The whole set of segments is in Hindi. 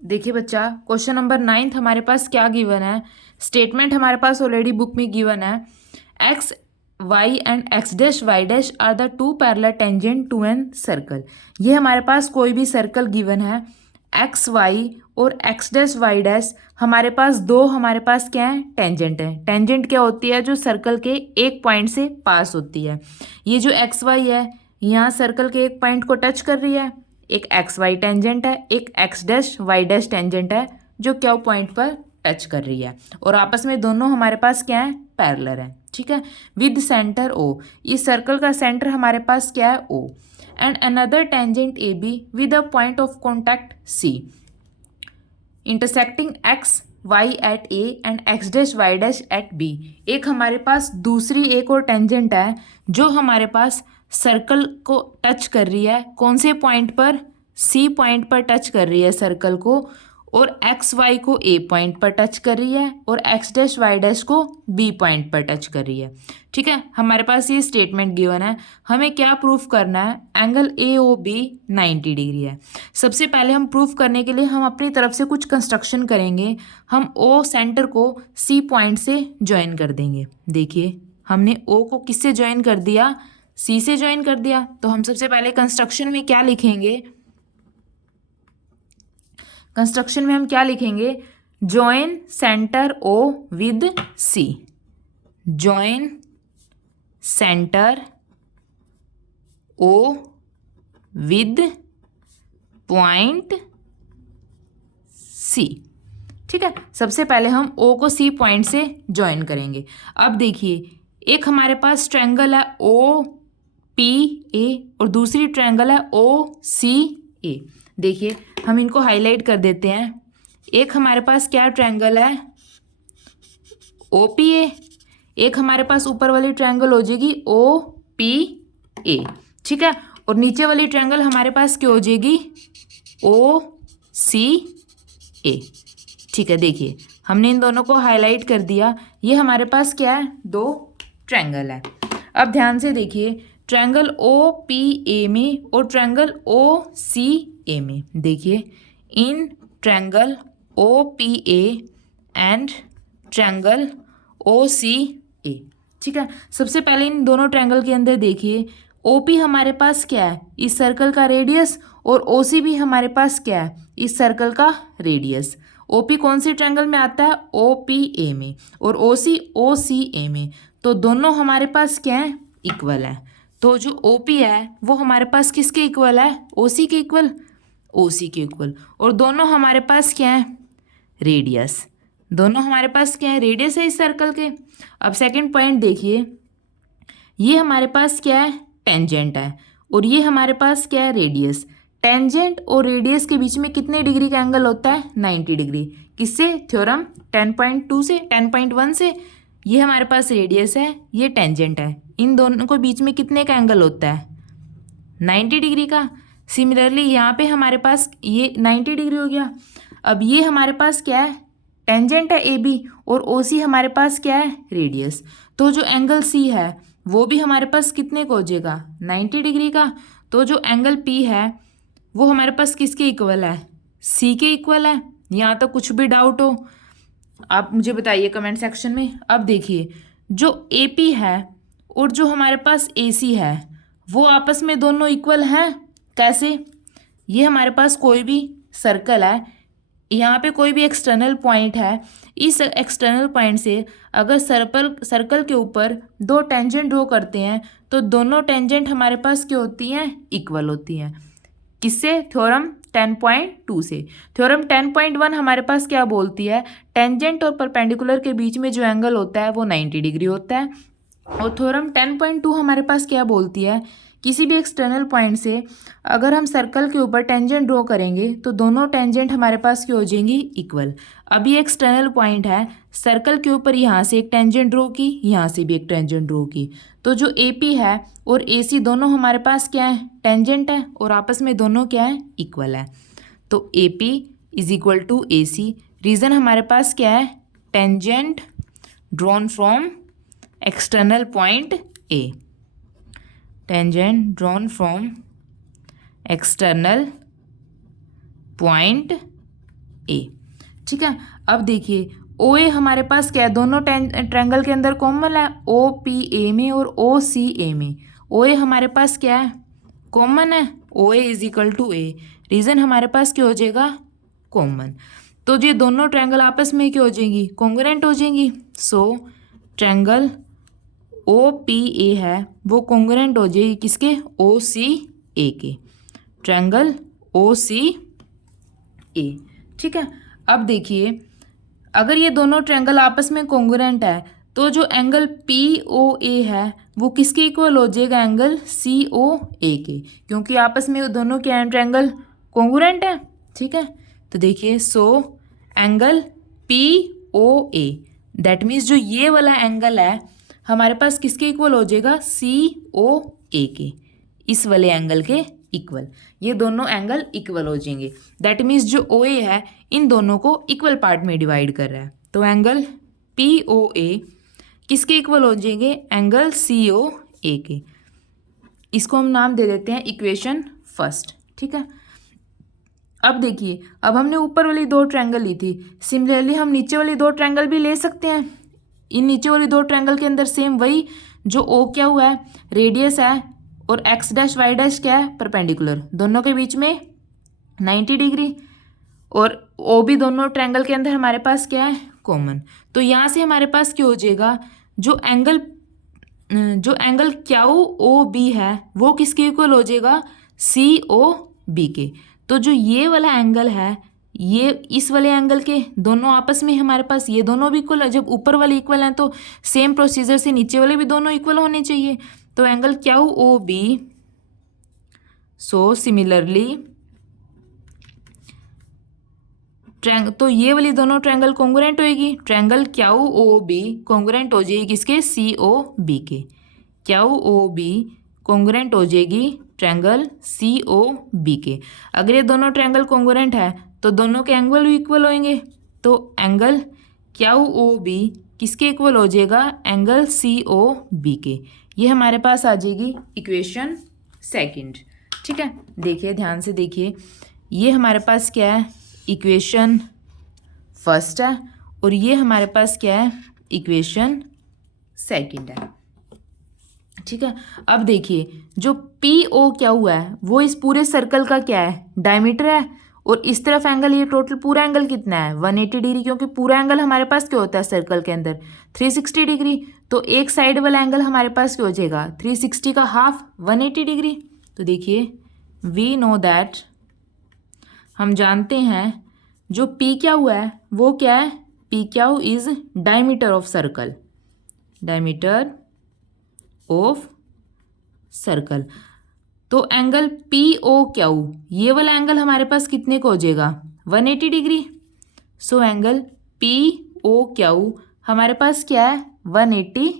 देखिए बच्चा, क्वेश्चन नंबर 9 हमारे पास क्या गिवन है। स्टेटमेंट हमारे पास ऑलरेडी बुक में गिवन है। X Y and X dash Y dash are the two parallel tangent to an circle. ये हमारे पास कोई भी सर्कल गिवन है, एक्स वाई और एक्स डैश वाई डैश हमारे पास हमारे पास क्या है, टेंजेंट है। टेंजेंट क्या होती है, जो सर्कल के एक पॉइंट से पास होती है। ये जो एक्स वाई है, यहाँ सर्कल के एक पॉइंट को टच कर रही है। एक एक्स वाई टेंजेंट है, एक X dash Y dash tangent है, जो क्या पॉइंट पर टच कर रही है, और आपस में दोनों हमारे पास क्या है, पैरेलल है। ठीक है, विद सेंटर ओ, इस सर्कल का सेंटर हमारे पास क्या है, O. And another tangent A B with a point of contact C intersecting X Y at A and X dash Y dash at B. एक हमारे पास दूसरी एक और टेंजेंट है, जो हमारे पास सर्कल को टच कर रही है। कौन से पॉइंट पर, सी पॉइंट पर टच कर रही है सर्कल को, और एक्स वाई को ए पॉइंट पर टच कर रही है, और एक्स डैश वाई डैश को बी पॉइंट पर टच कर रही है। ठीक है, हमारे पास ये स्टेटमेंट गिवन है। हमें क्या प्रूफ करना है, angle A O B 90 degree है। सबसे पहले हम प्रूफ करने के लिए हम अपनी तरफ से कुछ कंस्ट्रक्शन करेंगे। हम ओ सेंटर को सी पॉइंट से ज्वाइन कर देंगे। देखिए, हमने ओ को किससे ज्वाइन कर दिया, सी से ज्वाइन कर दिया। तो हम सबसे पहले कंस्ट्रक्शन में क्या लिखेंगे, कंस्ट्रक्शन में हम क्या लिखेंगे, join centre O with C. Join centre O with point C. ठीक है, सबसे पहले हम ओ को सी पॉइंट से ज्वाइन करेंगे। अब देखिए, एक हमारे पास ट्रायंगल है ओ पी ए और दूसरी ट्रायंगल है ओ सी ए। देखिए, हम इनको हाईलाइट कर देते हैं। एक हमारे पास क्या ट्रायंगल है, ओ पी ए। एक हमारे पास ऊपर वाली ट्रायंगल हो जाएगी ओ पी ए। ठीक है, और नीचे वाली ट्रायंगल हमारे पास क्या हो जाएगी, ओ सी ए। ठीक है, देखिए हमने इन दोनों को हाईलाइट कर दिया। ये हमारे पास क्या है, दो ट्रायंगल है। अब ध्यान से देखिए, ट्रायंगल ओ पी ए में और ट्रायंगल ओ सी ए में, देखिए in triangle O P A and triangle O C A. ठीक है, सबसे पहले इन दोनों ट्रायंगल के अंदर देखिए, ओ पी हमारे पास क्या है, इस सर्कल का रेडियस, और ओ सी भी हमारे पास क्या है, इस सर्कल का रेडियस। ओ पी कौन सी ट्रायंगल में आता है, ओ पी ए में, और ओ सी ए में। तो दोनों हमारे पास क्या है, इक्वल है। तो जो ओ पी है वो हमारे पास किसके इक्वल है, ओ सी के इक्वल, ओ सी के इक्वल। और दोनों हमारे पास क्या है, रेडियस। दोनों हमारे पास क्या है, रेडियस है इस सर्कल के। अब सेकंड पॉइंट देखिए, ये हमारे पास क्या है, टेंजेंट है, और ये हमारे पास क्या है, रेडियस। टेंजेंट और रेडियस के बीच में कितने डिग्री का एंगल होता है, 90 डिग्री। किससे, थ्योरम 10.2 से, 10.1 से। ये हमारे पास रेडियस है, ये टेंजेंट है, इन दोनों के बीच में कितने का एंगल होता है, 90 डिग्री का। सिमिलरली यहाँ पे हमारे पास ये 90 डिग्री हो गया। अब ये हमारे पास क्या है, टेंजेंट है ए बी, और ओ सी हमारे पास क्या है, रेडियस। तो जो एंगल सी है वो भी हमारे पास कितने का हो जाएगा, 90 डिग्री का। तो जो एंगल पी है वो हमारे पास किसके इक्वल है, सी के इक्वल है। यहाँ तक कुछ भी डाउट हो आप मुझे बताइए कमेंट सेक्शन में। अब देखिए, जो ए पी है और जो हमारे पास ए सी है वो आपस में दोनों इक्वल हैं। कैसे, ये हमारे पास कोई भी सर्कल है, यहाँ पे कोई भी एक्सटर्नल पॉइंट है, इस एक्सटर्नल पॉइंट से अगर सर्कल के ऊपर दो टेंजेंट ड्रॉ करते हैं तो दोनों टेंजेंट हमारे पास क्या होती हैं, इक्वल होती हैं। किससे, थ्योरम 10.2 से। थ्योरम 10.1 हमारे पास क्या बोलती है, टेंजेंट और परपेंडिकुलर के बीच में जो एंगल होता है वो 90 डिग्री होता है। और थ्योरम 10.2 हमारे पास क्या बोलती है, किसी भी एक्सटर्नल पॉइंट से अगर हम सर्कल के ऊपर टेंजेंट ड्रॉ करेंगे तो दोनों टेंजेंट हमारे पास क्या हो जाएंगी, इक्वल। अब ये एक्सटर्नल पॉइंट है, सर्कल के ऊपर यहाँ से एक टेंजेंट ड्रॉ की, यहाँ से भी एक टेंजेंट ड्रॉ की, तो जो ए पी है और ए सी दोनों हमारे पास क्या है, टेंजेंट है, और आपस में दोनों क्या है, इक्वल है। तो A P is equal to A C. Reason हमारे पास क्या है, tangent drawn from external point A, tangent drawn from external point A. ठीक है, अब देखिए ओ ए हमारे पास क्या है, दोनों ट्रायंगल के अंदर कॉमन है, ओ पी ए में और ओ सी ए में। ओ ए हमारे पास क्या है, कॉमन है, O A is equal to A. Reason हमारे पास क्या हो जाएगा, कॉमन। तो ये दोनों ट्रायंगल आपस में क्या हो जाएंगी, कॉन्ग्रुएंट हो जाएंगी। सो ट्रायंगल ओ पी ए है वो कॉन्ग्रुएंट हो जाएगी किसके, ओ सी ए के, ट्रायंगल ओ सी ए। ठीक है, अब देखिए अगर ये दोनों ट्रायंगल आपस में कॉन्ग्रुएंट है तो जो एंगल पी ओ ए है वो किसके इक्वल हो जाएगा, एंगल सी ओ ए के, क्योंकि आपस में दोनों क्या है, ट्रायंगल कॉन्ग्रुएंट है। ठीक है, तो देखिए so angle P O A that means जो ये वाला एंगल है हमारे पास किसके इक्वल हो जाएगा, सी ओ ए के, इस वाले एंगल के इक्वल। ये दोनों एंगल इक्वल हो जाएंगे, दैट मीन्स जो ओ ए है इन दोनों को इक्वल पार्ट में डिवाइड कर रहा है। तो एंगल पी ओ ए किसके इक्वल हो जाएंगे, एंगल सी ओ ए के। इसको हम नाम दे देते हैं इक्वेशन फर्स्ट। ठीक है, अब देखिए अब हमने ऊपर वाली दो ट्रायंगल ली थी, सिमिलरली हम नीचे वाली दो ट्रायंगल भी ले सकते हैं। इन नीचे वाली दो ट्रायंगल के अंदर सेम वही जो ओ क्या हुआ है, रेडियस है, और एक्स डैश वाई डैश क्या है, परपेंडिकुलर, दोनों के बीच में 90 डिग्री, और ओ भी दोनों ट्रायंगल के अंदर हमारे पास क्या है, कॉमन। तो यहाँ से हमारे पास क्या हो जाएगा, जो एंगल क्याऊ ओ बी है वो किसके इक्वल हो जाएगा, सी ओ बी के। तो जो ये वाला एंगल है ये इस वाले एंगल के दोनों आपस में हमारे पास ये दोनों भी इक्वल है। जब ऊपर वाले इक्वल हैं तो सेम प्रोसीजर से नीचे वाले भी दोनों इक्वल होने चाहिए। तो angle Q O B, so similarly तो ये वाली दोनों ट्रायंगल कॉन्ग्रुएंट होएगी, triangle Q O B congruent हो जाएगी किसके, सी ओ बी के। क्याऊ ओ बी कॉन्ग्रुएंट हो जाएगी ट्रायंगल सी ओ बी के। अगर ये दोनों ट्रायंगल कॉन्ग्रुएंट है तो दोनों के एंगल भी इक्वल होंगे। तो एंगल क्याऊ ओ बी किसके इक्वल हो जाएगा, एंगल सी ओ बी के। ये हमारे पास आ जाएगी इक्वेशन सेकंड। ठीक है, देखिए ध्यान से देखिए, ये हमारे पास क्या है, इक्वेशन फर्स्ट है, और ये हमारे पास क्या है, इक्वेशन सेकंड है। ठीक है, अब देखिए जो पी ओ क्या हुआ है वो इस पूरे सर्कल का क्या है, डायमीटर है, और इस तरफ एंगल, ये टोटल पूरा एंगल कितना है, 180 डिग्री, क्योंकि पूरा एंगल हमारे पास क्या होता है सर्कल के अंदर 360 डिग्री। तो एक साइड वाला एंगल हमारे पास क्या हो जाएगा, 360 का हाफ 180 डिग्री। तो देखिए वी नो दैट, हम जानते हैं जो पी क्या हुआ है वो क्या है, P Q is diameter of circle, diameter of circle. तो एंगल पी ओ क्याऊ ये वाला एंगल हमारे पास कितने को हो जाएगा, 180 degree. So angle P O Q हमारे पास क्या है, 180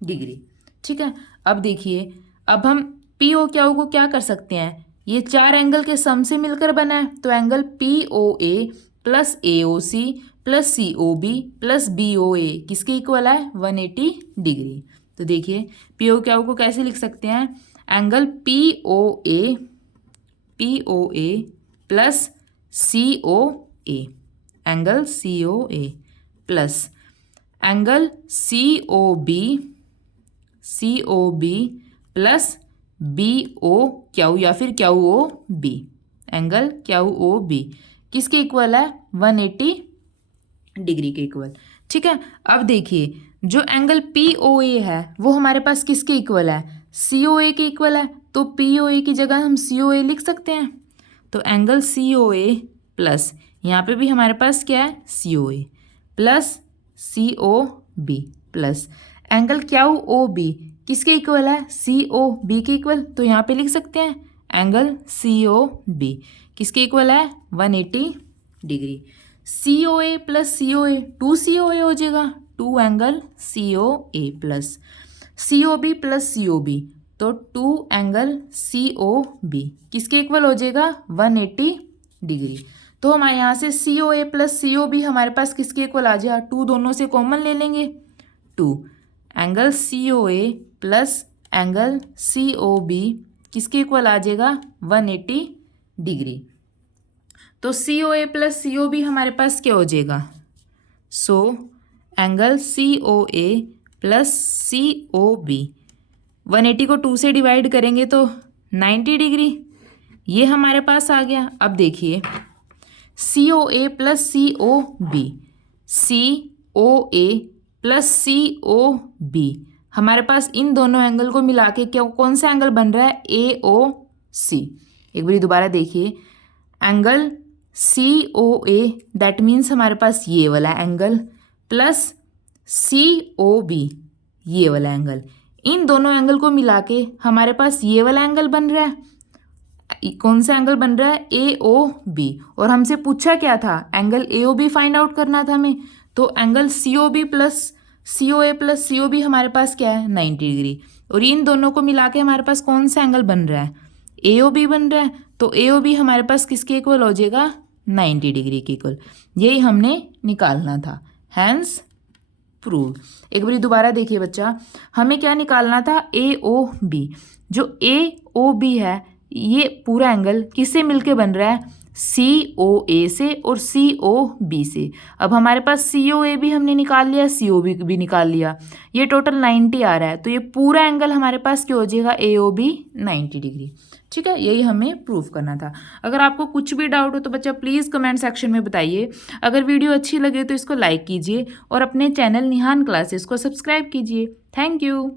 डिग्री। ठीक है, अब देखिए अब हम पी ओ क्याऊ को क्या कर सकते हैं, ये चार एंगल के सम से मिलकर बना है। तो angle P O A plus A O C plus C O B plus B O A किसके इक्वल है, 180 डिग्री। तो देखिए पी ओ क्याऊ को कैसे लिख सकते हैं, angle P O A plus C O A, angle C O A plus angle C O B plus B O Q या फिर Q O B, angle Q O B किसके इक्वल है, 180 डिग्री के इक्वल। ठीक है, अब देखिए जो एंगल पी ओ ए है वो हमारे पास किसके इक्वल है, सी ओ ए के इक्वल है। तो पी ओ ए की जगह हम सी ओ ए लिख सकते हैं। तो angle C O A plus यहाँ पे भी हमारे पास क्या है, C O A plus C O B plus angle Q O B किसके इक्वल है, सी ओ बी के इक्वल। तो यहाँ पे लिख सकते हैं एंगल सी ओ बी किसके इक्वल है, 180 degree. C O A plus C O A 2 C O ए हो जाएगा, 2 angle C O A plus C O B plus C O B, तो 2 एंगल सी ओ बी किसके इक्वल हो जाएगा, 180 डिग्री। तो हमारे यहाँ से सी O A plus C O B हमारे पास किसके इक्वल आ जाएगा, 2 दोनों से कॉमन ले लेंगे, 2 angle C O A plus angle C O B किसके इक्वल आ जाएगा, 180 डिग्री। तो COA प्लस COB हमारे पास क्या हो जाएगा? So angle COA plus COB 180 को 2 से डिवाइड करेंगे तो 90 डिग्री, ये हमारे पास आ गया। अब देखिए COA plus COB, COA plus COB हमारे पास इन दोनों एंगल को मिला के क्या कौन सा एंगल बन रहा है? AOC। एक बार दोबारा देखिए, एंगल COA दैट मीन्स हमारे पास ये वाला एंगल प्लस COB ये वाला एंगल, इन दोनों एंगल को मिला के हमारे पास ये वाला एंगल बन रहा है। कौन सा एंगल बन रहा है? AOB। और हमसे पूछा क्या था? एंगल AOB फाइंड आउट करना था हमें। तो angle COB plus COA plus COB हमारे पास क्या है? 90 डिग्री। और इन दोनों को मिला के हमारे पास कौन सा एंगल बन रहा है? AOB बन रहा है। तो AOB हमारे पास किसके इक्वल हो जाएगा? 90 डिग्री के इक्वल। यही हमने निकालना था, हैंस प्रूव। एक बार दोबारा देखिए बच्चा, हमें क्या निकालना था? AOB। जो AOB है ये पूरा एंगल किससे मिलके बन रहा है? COA से और COB से। अब हमारे पास COA भी हमने निकाल लिया, COB भी निकाल लिया, ये टोटल 90 आ रहा है। तो ये पूरा एंगल हमारे पास क्या हो जाएगा? AOB 90 degree. ठीक है, यही हमें प्रूफ करना था। अगर आपको कुछ भी डाउट हो तो बच्चा प्लीज़ कमेंट सेक्शन में बताइए। अगर वीडियो अच्छी लगे तो इसको लाइक कीजिए और अपने चैनल निहान क्लासेस को सब्सक्राइब कीजिए। Thank you.